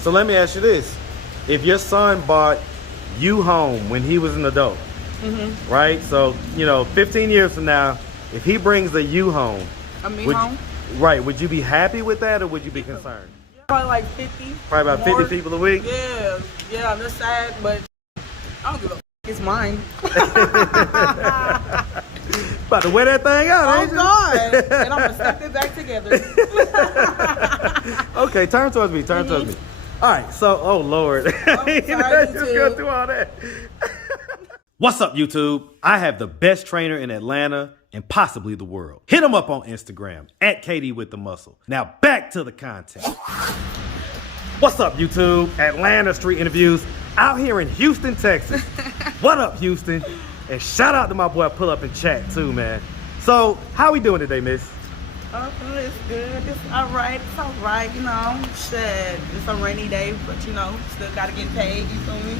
So let me ask you this. If your son bought you home when he was an adult, right? So, 15 years from now, if he brings a you home, home? Right, would you be happy with that or would you be concerned? Probably like 50. Probably about 50 people a week? Yeah, that's sad, but I don't give a f. It's mine. About to wear that thing out, ain't you? Oh, God. And I'm going to snap it back together. Okay, turn towards me. All right, so, oh, Lord. Sorry, Just go through all that. What's up, YouTube? I have the best trainer in Atlanta and possibly the world. Hit him up on Instagram, @KDWithTheMuscle. Now, back to the content. What's up, YouTube? Atlanta Street Interviews out here in Houston, Texas. What up, Houston? And shout out to my boy Pull Up and Chat, too, man. So, how we doing today, miss? Oh, it's good. It's all right. It's all right. Shit. It's a rainy day, but still got to get paid. You feel me?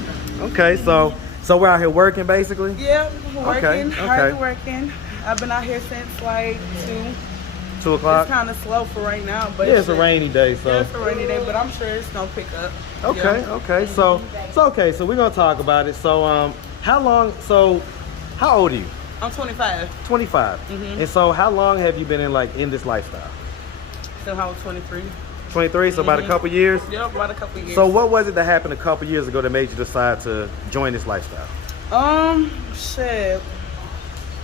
Okay, so we're out here working, basically? Yeah, working. Okay. Hard working. I've been out here since like 2 o'clock? It's kind of slow for right now, but yeah, it's a rainy day, so. Yeah, it's a rainy day, but I'm sure it's gonna pick up. Okay, yeah. Okay. So we're gonna talk about it. So how old are you? I'm 25. 25. And so how long have you been in this lifestyle? Since I was 23. 23, so about a couple years? Yeah, about a couple years. So what was it that happened a couple years ago that made you decide to join this lifestyle? Shit.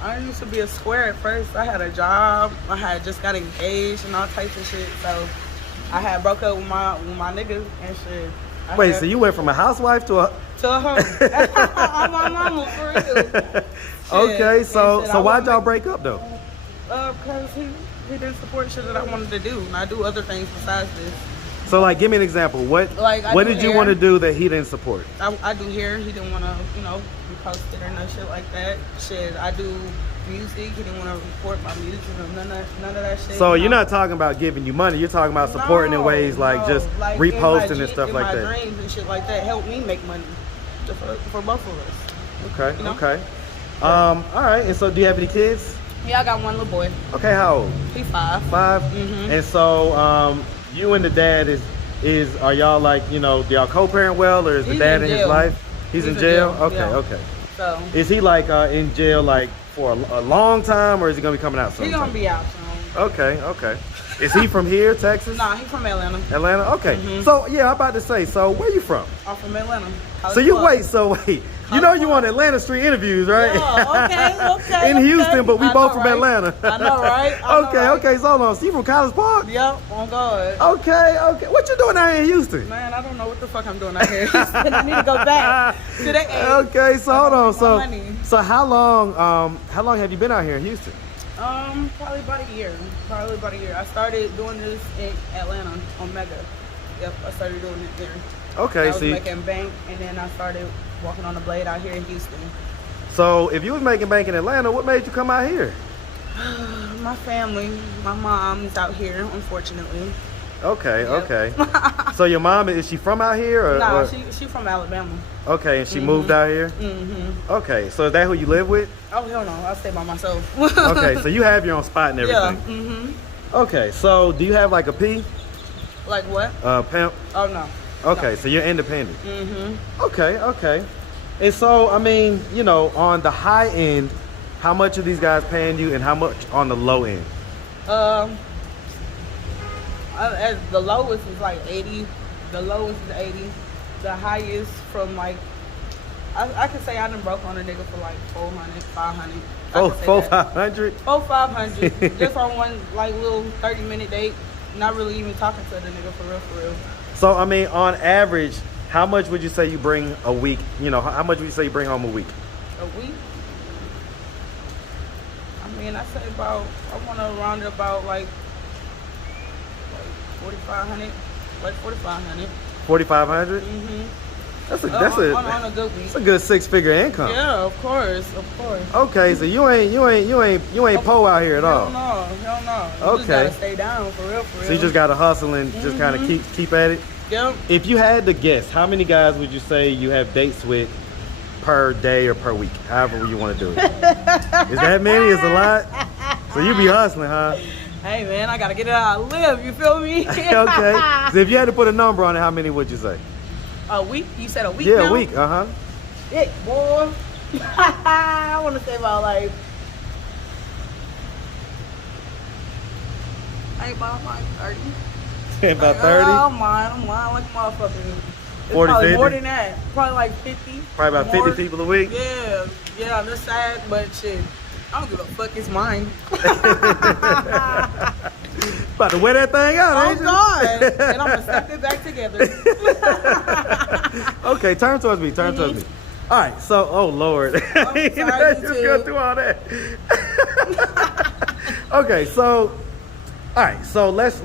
I used to be a square at first. I had a job. I had just got engaged and all types of shit. So I had broke up with my nigga and shit. So you went from a housewife to a hoe. I'm my mama for real. Okay, so why'd y'all break up though? Because he didn't support shit that I wanted to do, and I do other things besides this. So give me an example. What did you want to do that he didn't support? I do hair. He didn't want to, be posted or no shit like that. Shit, I do music. He didn't want to report my music or none of that shit. So you're not talking about giving you money. You're talking about supporting in ways just reposting and stuff like that. My dreams and shit like that help me make money for both of us. Okay. All right. And so do you have any kids? Yeah, I got one little boy. Okay, how old? He's 5. 5? And so you and the dad are y'all do y'all co-parent well, or is the dad in his life? He's in jail? Okay, yeah. Okay. So is he in jail for a long time, or is he gonna be coming out soon? He's gonna be out soon. Okay. Is he from here, Texas? Nah, he's from Atlanta. Okay. So yeah, I'm about to say, so where you from? I'm from Atlanta. So you wait. You on Atlanta Street Interviews, right? Yeah, okay. In Houston, but we both from Atlanta. I know, right? Okay. So hold on. So you from College Park? Yep, on God. Okay. What you doing out here in Houston? Man, I don't know what the fuck I'm doing out here in Houston. I need to go back to the Okay, so hold on. So how long have you been out here in Houston? Probably about a year. I started doing this in Atlanta on Mega. Yep, I started doing it there. Okay, I was making bank, and then I started walking on the blade out here in Houston. So if you was making bank in Atlanta, what made you come out here? My family, my mom's out here, unfortunately. Okay. So your mom, is she from out here? Or, no, she from Alabama. Okay, and she moved out here? Okay, so is that who you live with? Oh, hell no, I stay by myself. Okay, so you have your own spot and everything? Yeah, Okay, so do you have a P? Like what? Pimp? Oh, no. Okay, so you're independent? Okay. And so, on the high end, how much are these guys paying you and how much on the low end? The lowest is like 80. The lowest is 80. The highest from I could say I done broke on a nigga for like 400, 500. 500? 500. Just on one little 30-minute date. Not really even talking to the nigga for real. So, on average, how much would you say you bring a week? How much would you say you bring home a week? A week? I say I want to round it about like 4,500. Like 4,500. 4,500? That's a on a good week. That's a good 6-figure income. Yeah, of course. Okay, so you ain't po out here at all. Hell no. You just gotta stay down for real. So you just gotta hustle and just kind of keep at it. Yep. If you had to guess, how many guys would you say you have dates with per day or per week? However you want to do it. Is that many? Is a lot? So you be hustling, huh? Hey man, I gotta get it out and live, you feel me? Okay. So if you had to put a number on it, how many would you say? A week? You said a week Yeah, now? a week, uh-huh. Yeah, boy. I wanna say about like, about like 30. About 30? I'm lying like a motherfucker. It's 40, probably 50? more than that. Probably like 50. Probably about more. 50 people a week? Yeah, that's sad, but shit, I don't give a fuck, it's mine. About to wear that thing out, Oh ain't you? God, and I'm gonna stuff it back together. Okay, turn towards me, turn towards me. All right, so, oh Lord. sorry, you Just too. go through all that. Okay, so, all right, so let's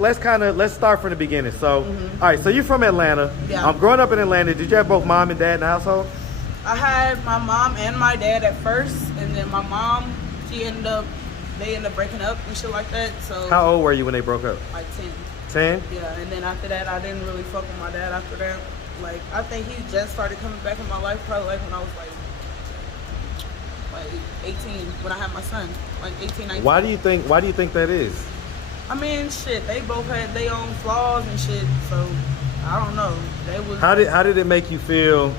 start from the beginning. So, all right, so you're from Atlanta. Yeah. Growing up in Atlanta, did you have both mom and dad in the household? I had my mom and my dad at first, and then my mom, they ended up breaking up and shit like that. So How old were you when they broke up? like 10? 10. Yeah, and then after that, I didn't really fuck with my dad after that. Like, I think he just started coming back in my life probably like when I was like 18, when I had my son, like 18, 19. Why do you think that is? I mean, shit, they both had their own flaws and shit, so I don't know. They was How did it make you feel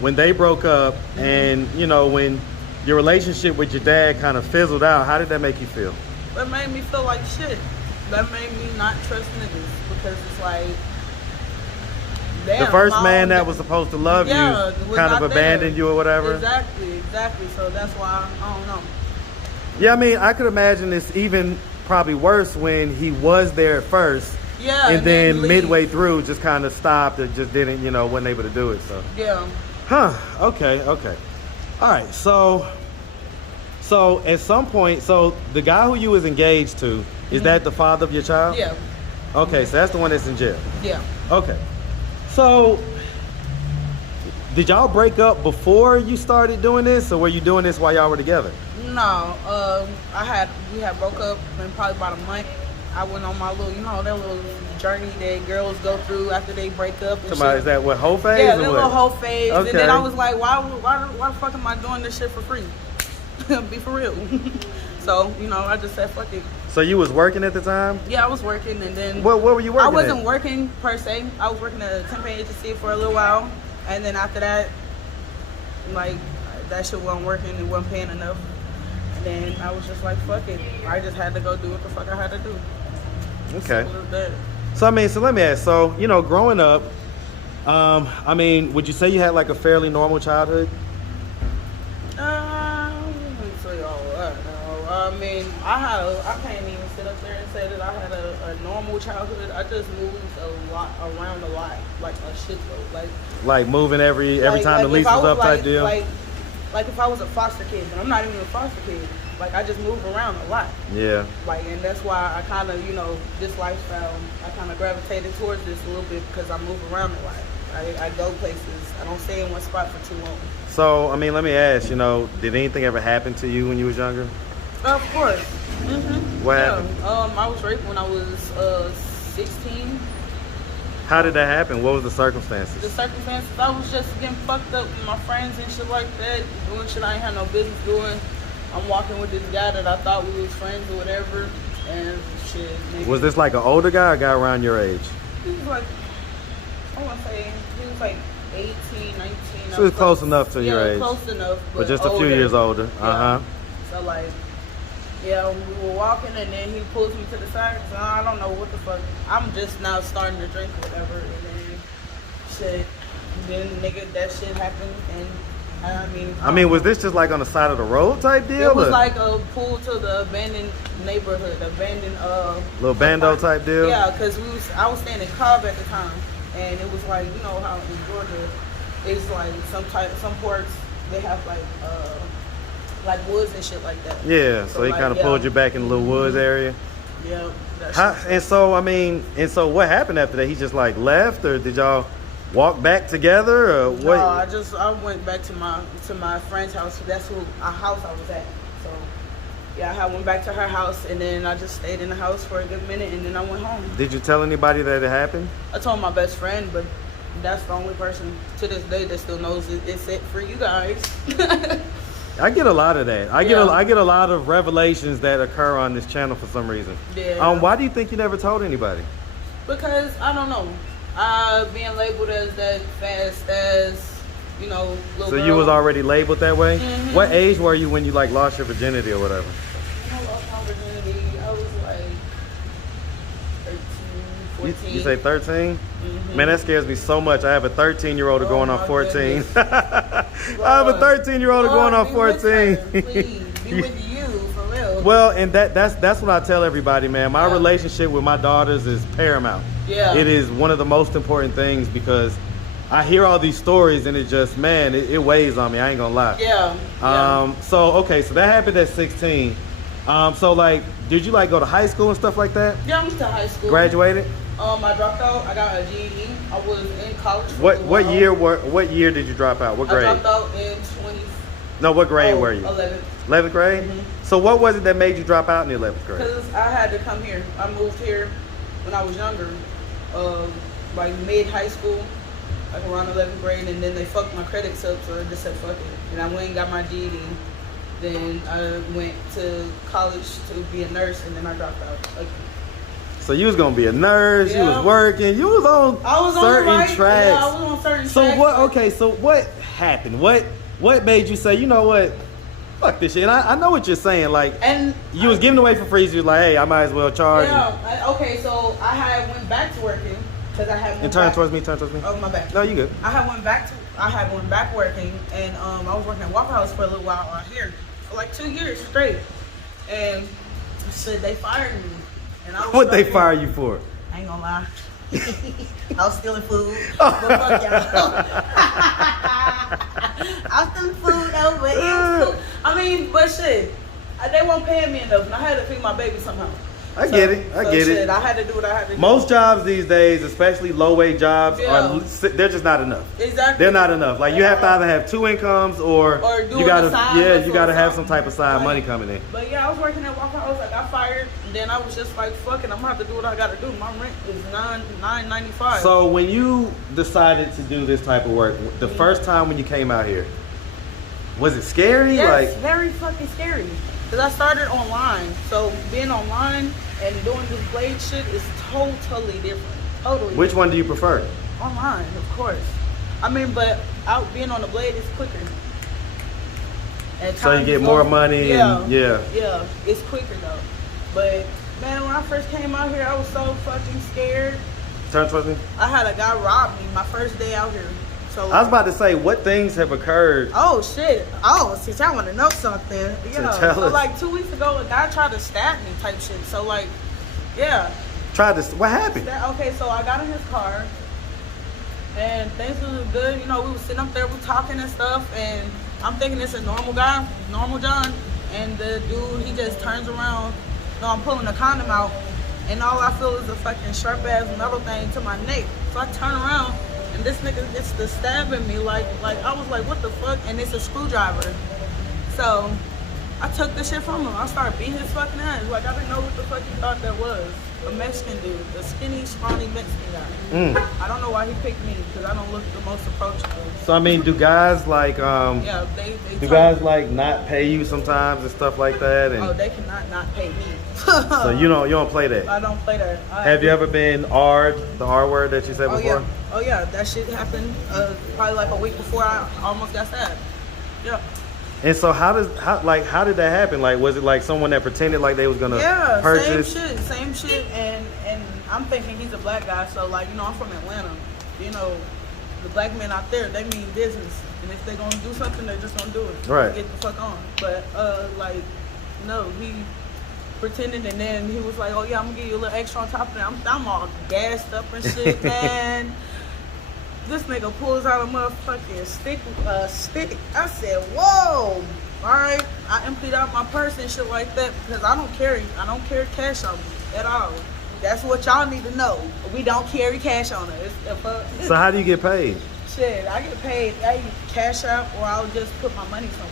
when they broke up, and you know, when your relationship with your dad kind of fizzled out? How did that make you feel? That made me feel like shit. That made me not trust niggas because it's like, damn, The first mom, man that was supposed to love yeah, you was kind of not abandoned there. you or whatever. Exactly. So that's why I don't know. Yeah, I mean, I could imagine it's even probably worse when he was there at first, Yeah. and then leave. midway through just kind of stopped or just didn't, wasn't able to do it. So, Yeah. huh? Okay. All right. So at some point, so the guy who you was engaged to, is that the father of your child? Yeah. Okay, so that's the one that's in jail. Yeah. Okay. So, did y'all break up before you started doing this, or were you doing this while y'all were together? No. We had broke up in probably about a month. I went on my little, that little journey that girls go through after they break up. And Somebody, shit. is that what, whole phase? Yeah, or that what? little whole phase. Okay. And then I was like, why the fuck am I doing this shit for free? Be for real. So, I just said, fuck it. So you was working at the time? Yeah, I was working, and then What were you working I wasn't at? working per se. I was working at a temp agency for a little while, and then after that, like, that shit wasn't working. It wasn't paying enough. And then I was just like, fuck it. I just had to go do what the fuck I had to do. Okay. Simple as that. So let me ask. So growing up, would you say you had like a fairly normal childhood? I can't even sit up there and say that I had a normal childhood. I just moved around a lot, like a shitload. Like moving every time the lease was up type deal? Like if I was a foster kid, but I'm not even a foster kid. Like I just move around a lot. Yeah. And that's why I kind of, this lifestyle, I kind of gravitated towards this a little bit because I move around a lot. I go places. I don't stay in one spot for too long. So, let me ask, did anything ever happen to you when you was younger? Of course. Mm-hmm. What happened? I was raped when I was 16. How did that happen? What was the circumstances? The circumstances, I was just getting fucked up with my friends and shit like that, doing shit I ain't had no business doing. I'm walking with this guy that I thought we was friends or whatever, and shit. Nigga. Was this like an older guy or a guy around your age? He was like, I want to say, he was like 18, 19. So he was close enough to your age. Yeah, close enough, but just older. a few years older. Yeah. Uh-huh. So like, yeah, we were walking and then he pulls me to the side. So I don't know what the fuck. I'm just now starting to drink or whatever. And then shit, then nigga, that shit happened. And was this just like on the side of the road type deal? It was like a pull to the abandoned neighborhood, little bando type deal? Yeah, because I was staying in Cobb at the time. And it was like, how in Georgia, it's like some parts, they have like woods and shit like that. Yeah, so he kind of pulled you back in the little woods area. Yeah. And so what happened after that? He just like left, or did y'all walk back together, or what? No, I went back to my friend's house. That's a house I was at. So yeah, I went back to her house, and then I just stayed in the house for a good minute, and then I went home. Did you tell anybody that it happened? I told my best friend, but that's the only person to this day that still knows it's it for you guys. I get a lot of that. I get a lot of revelations that occur on this channel for some reason. Yeah. Why do you think you never told anybody? Because I don't know. Being labeled as that fast as, you know, little So girl. you was already labeled that way? Mm-hmm. What age were you when you like lost your virginity or whatever? When I lost my virginity, I was like 13, 14. You say 13? Mm-hmm. Man, that scares me so much. I have a 13-year-old going on 14. I have a 13-year-old going on 14. Please, be with you, for real. Well, and that's what I tell everybody, man. My relationship with my daughters is paramount. Yeah. It is one of the most important things because I hear all these stories and it just, man, it weighs on me. I ain't gonna lie. Yeah. So, okay, so that happened at 16. So, like, did you, like, go to high school and stuff like that? Yeah, I went to high school. Graduated? I dropped out. I got a GED. I was in college for What year did you drop out? What grade? I dropped out in 20. No, what grade were you? 11th. 11th grade? Mhm. So what was it that made you drop out in the 11th grade? Because I had to come here. I moved here when I was younger, like mid-high school, like around 11th grade, and then they fucked my credits up, so I just said fuck it. And I went and got my GED. Then I went to college to be a nurse, and then I dropped out again. So you was gonna be a nurse, you was working, you was on certain tracks. Yeah, I was on certain so tracks. what? Okay, so what happened? What made you say, you know what? Fuck this shit. And I know what you're saying. Like, and you was giving away for free. So you was like, hey, I might as well charge you. Okay, so I had went back to working because I had. And turn towards me. Oh, my bad. No, you good. I had went back working, and I was working at Waffle House for a little while out here for like 2 years straight, and so they fired me. And I was What they stuck fire you for? I ain't gonna lie. I was stealing food. But fuck y'all. I was stealing food though, but it was cool. I mean, but shit, they weren't paying me enough, and I had to feed my baby somehow. I get it. I had to do what I had to do. Most jobs these days, especially low-wage jobs, they're just not enough. Exactly. They're not enough. Like you have to either have 2 incomes or you gotta have some type of side money coming in. But yeah, I was working at Waffle House. I got fired, and then I was just like, "Fuck it, I'm gonna have to do what I gotta do." My rent is $9.95. So when you decided to do this type of work, the first time when you came out here, was it scary? Yes, very fucking scary. Because I started online, so being online and doing this blade shit is totally different. Totally. Which one do you prefer? Online, of course. I mean, but out being on the blade is quicker. So you get more money. Yeah, it's quicker though. But man, when I first came out here, I was so fucking scared. Turn towards me. I had a guy rob me my first day out here. So I was about to say, what things have occurred? Oh shit! Oh, since I want to know something, yeah. So like 2 weeks ago, a guy tried to stab me, type shit. So like, yeah. What happened? Okay, so I got in his car, and things was good. You know, we was sitting up there, we talking and stuff, and I'm thinking it's a normal guy, normal John, and the dude, he just turns around. No, I'm pulling the condom out, and all I feel is a fucking sharp ass metal thing to my neck. So I turn around. And this nigga gets to stabbing me like I was like, what the fuck? And it's a screwdriver. So I took the shit from him. I started beating his fucking ass. Like I didn't know what the fuck he thought that was. A Mexican dude, a skinny, scrawny Mexican guy. I don't know why he picked me because I don't look the most approachable. So I mean, do guys like do guys like not pay you sometimes and stuff like that? And they cannot not pay me. So you don't play that. I don't play that. Have you ever been R'd, the R word that you said before? Oh yeah, that shit happened probably like a week before I almost got stabbed. Yeah. And so how did that happen? Like, was it like someone that pretended like they was gonna purchase? Same shit, and I'm thinking he's a black guy, so like, you know, I'm from Atlanta. You know, the black men out there, they mean business, and if they gonna do something, they're just gonna do it. Right. Get the fuck on. But like, no, he pretended, and then he was like, oh yeah, I'm gonna give you a little extra on top of that. I'm all gassed up and shit, man. This nigga pulls out a motherfucking stick. I said, whoa. All right. I emptied out my purse and shit like that because I don't carry cash on me at all. That's what y'all need to know. We don't carry cash on us. So how do you get paid? Shit, I get paid. I either cash out or I'll just put my money somewhere.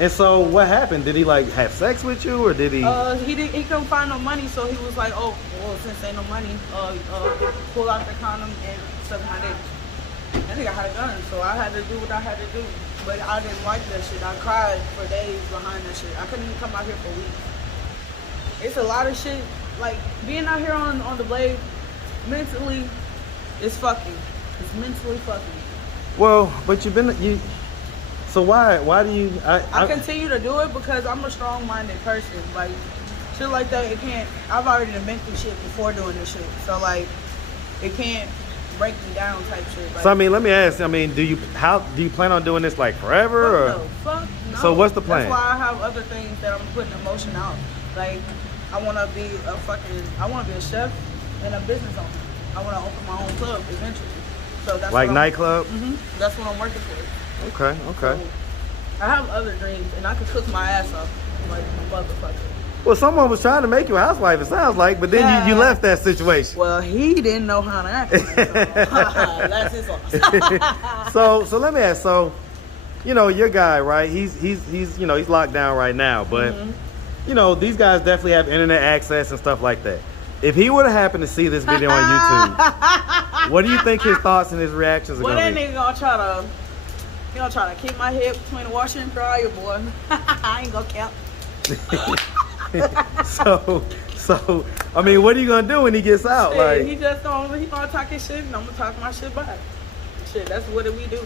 And so what happened? Did he like have sex with you or did he? He couldn't find no money, so he was like, oh, well, since ain't no money, pull out the condom and suck my dick. That nigga had a gun, so I had to do what I had to do. But I didn't like that shit. I cried for days behind that shit. I couldn't even come out here for weeks. It's a lot of shit. Like, being out here on the blade, mentally, it's fucking. It's mentally fucking. Well, but so why do you... I continue to do it because I'm a strong-minded person. Like, shit like that, it can't... I've already been through shit before doing this shit. So, like, it can't break me down type shit. Like, so, I mean, let me ask. I mean, do you plan on doing this, like, forever? Fuck no. So, what's the plan? That's why I have other things that I'm putting emotion out. Like, I want to be a chef and a business owner. I want to open my own club eventually. So that's like nightclub? That's what I'm working for. Okay. So I have other dreams, and I can cook my ass off like a motherfucker. Well, someone was trying to make you a housewife, it sounds like, but then you left that situation. Well, he didn't know how to act like so that's his loss. So let me ask, so, you know, your guy, right, he's you know, he's locked down right now, but, you know, these guys definitely have internet access and stuff like that. If he would have happened to see this video on YouTube, what do you think his thoughts and his reactions are going to be? Well, that nigga gonna try to keep my head between the washer and dryer, boy. I ain't gonna count. So, I mean, what are you gonna do when he gets out? Shit, like, he gonna talk his shit, and I'm gonna talk my shit back. Shit, that's what we do.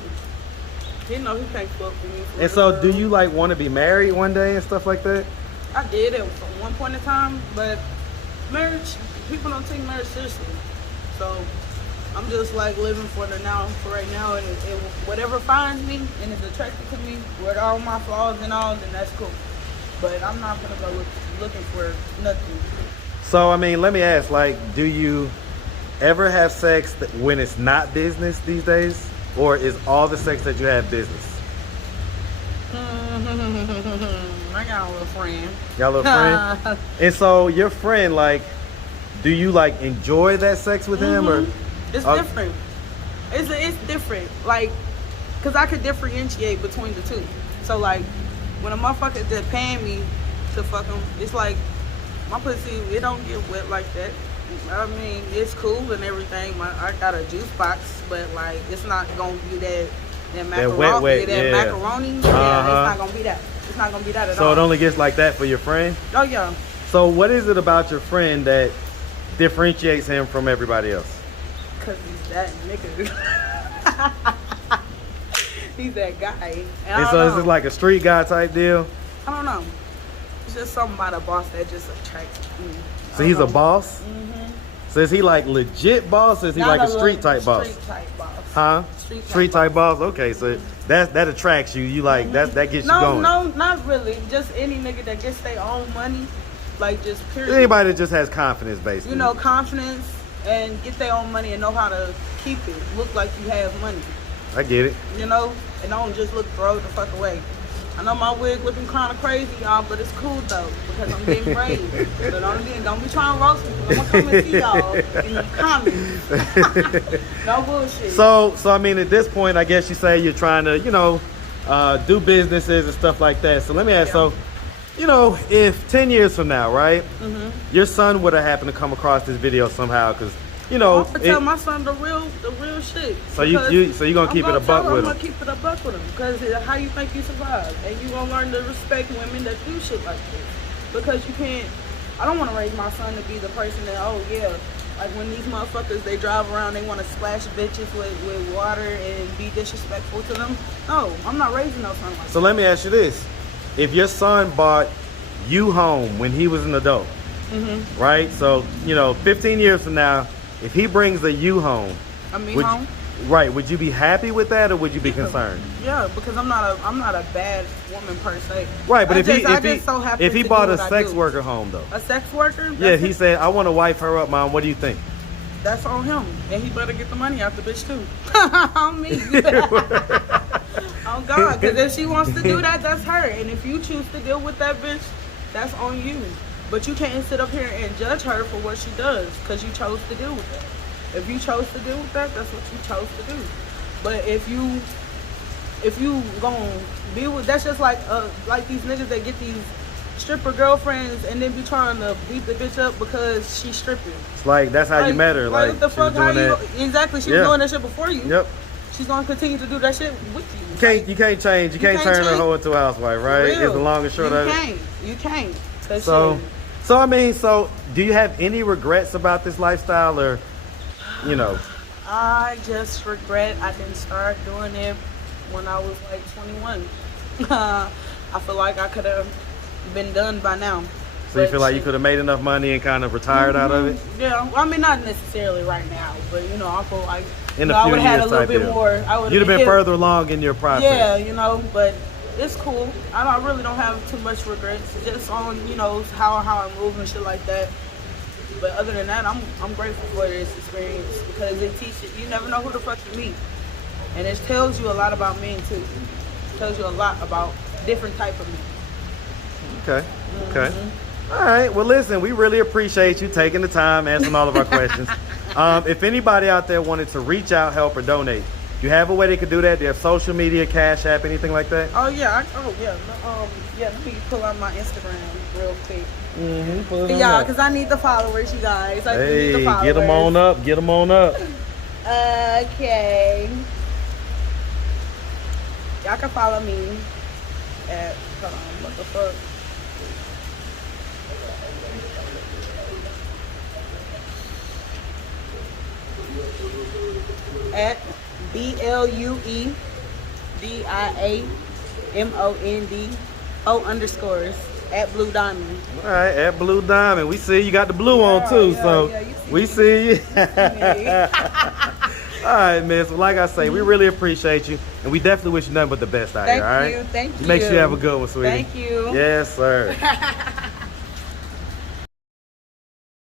He know he can't fuck with me. And so, do you like want to be married one day and stuff like that? I did at one point in time, but marriage, people don't take marriage seriously. So I'm just like living for right now, and whatever finds me and is attracted to me, with all my flaws and all, then that's cool. But I'm not gonna go looking for nothing. So, I mean, let me ask, like, do you ever have sex when it's not business these days? Or is all the sex that you have business? I got a little friend. Got a little friend? And so, your friend, like, do you, like, enjoy that sex with him? Or It's different. It's different. Like, because I could differentiate between the two. So, like, when a motherfucker that's paying me to fuck him, it's like, my pussy, it don't get wet like that. I mean, it's cool and everything. I got a juice box, but, like, it's not going to be that macaroni. Wet, macaroni. Yeah, it's not going to be that. It's not going to be that at all. So, it only gets like that for your friend? Oh, yeah. So, what is it about your friend that differentiates him from everybody else? Because he's that nigga. He's that guy. And so is it like a street guy type deal? I don't know. It's just something about a boss that just attracts me. So he's a boss? So is he like legit boss, or is he like a street type boss? Street type boss. Huh? Street type boss. Okay, so that attracts you. You like that gets you going. No, not really. Just any nigga that gets their own money, like just period. Anybody that just has confidence, basically. You know, confidence and get their own money and know how to keep it. Look like you have money. I get it. You know, and don't just throw it the fuck away. I know my wig looking kind of crazy, y'all, but it's cool though because I'm getting brave. So don't be trying to roast me. I'm gonna come and see y'all in the comments. No bullshit. So I mean, at this point, I guess you say you're trying to, you know, do businesses and stuff like that. So let me ask, so, you know, if 10 years from now, right, your son would have happened to come across this video somehow, because, you know, I'm gonna tell my son the real shit. So you're gonna keep it a buck with him. I'm gonna keep it a buck with him because how you think you survive, and you gonna learn to respect women that do shit like this. Because you can't. I don't want to raise my son to be the person that like when these motherfuckers they drive around, they want to splash bitches with water and be disrespectful to them. No, I'm not raising no son like that. So let me ask you this: if your son bought you home when he was an adult, right? So, you know, 15 years from now, if he brings the you home, home? Right, would you be happy with that, or would you be concerned? Yeah, because I'm not a bad woman per se. Right, but if he bought a sex do. worker home though. A sex worker? Yeah, he said, I want to wife her up, Mom. What do you think? That's on him. And he better get the money out the bitch too. On me. Oh God, because if she wants to do that, that's her. And if you choose to deal with that bitch, that's on you. But you can't sit up here and judge her for what she does because you chose to deal with that. If you chose to deal with that, that's what you chose to do. But if you gonna be with, that's just like these niggas that get these stripper girlfriends and then be trying to beat the bitch up because she's stripping. It's like that's how you met her. Like what the fuck? Exactly? She was doing that shit before you. Yep. she's gonna continue to do that shit with you. You can't change. You can't turn her hoe into a housewife, right? It's the long and short of it. You can't. So I mean, do you have any regrets about this lifestyle, or you know? I just regret I didn't start doing it when I was like 21. I feel like I could have been done by now. So you feel like you could have made enough money and kind of retired out of it? Yeah, I mean, not necessarily right now, but you know, I feel like in a I few would have had years a little bit deal. more. You'd have been further along in your process. Yeah, you know, but it's cool. I really don't have too much regrets. Just on, you know, how I move and shit like that. But other than that, I'm grateful for this experience because it teaches you never know who the fuck you meet, and it tells you a lot about men too. It tells you a lot about different type of men. Okay. Okay. All right. Well, listen, we really appreciate you taking the time, answering all of our questions. If anybody out there wanted to reach out, help, or donate, you have a way they could do that? Do you have social media, Cash App, anything like that? Oh yeah. Let me pull out my Instagram real quick. Yeah, because I need the followers, you guys. I need the followers. Get them on up. Get them on up. Okay. Y'all can follow me at, hold on, what the fuck? At BLUEDIAMOND_. At Blue Diamond. All right, at Blue Diamond. We see you got the blue on too, so we see you. All right, miss. Well, like I say, we really appreciate you, and we definitely wish you nothing but the best out here, all right? Thank you. Make sure you have a good one, sweetie. Thank you. Yes, sir.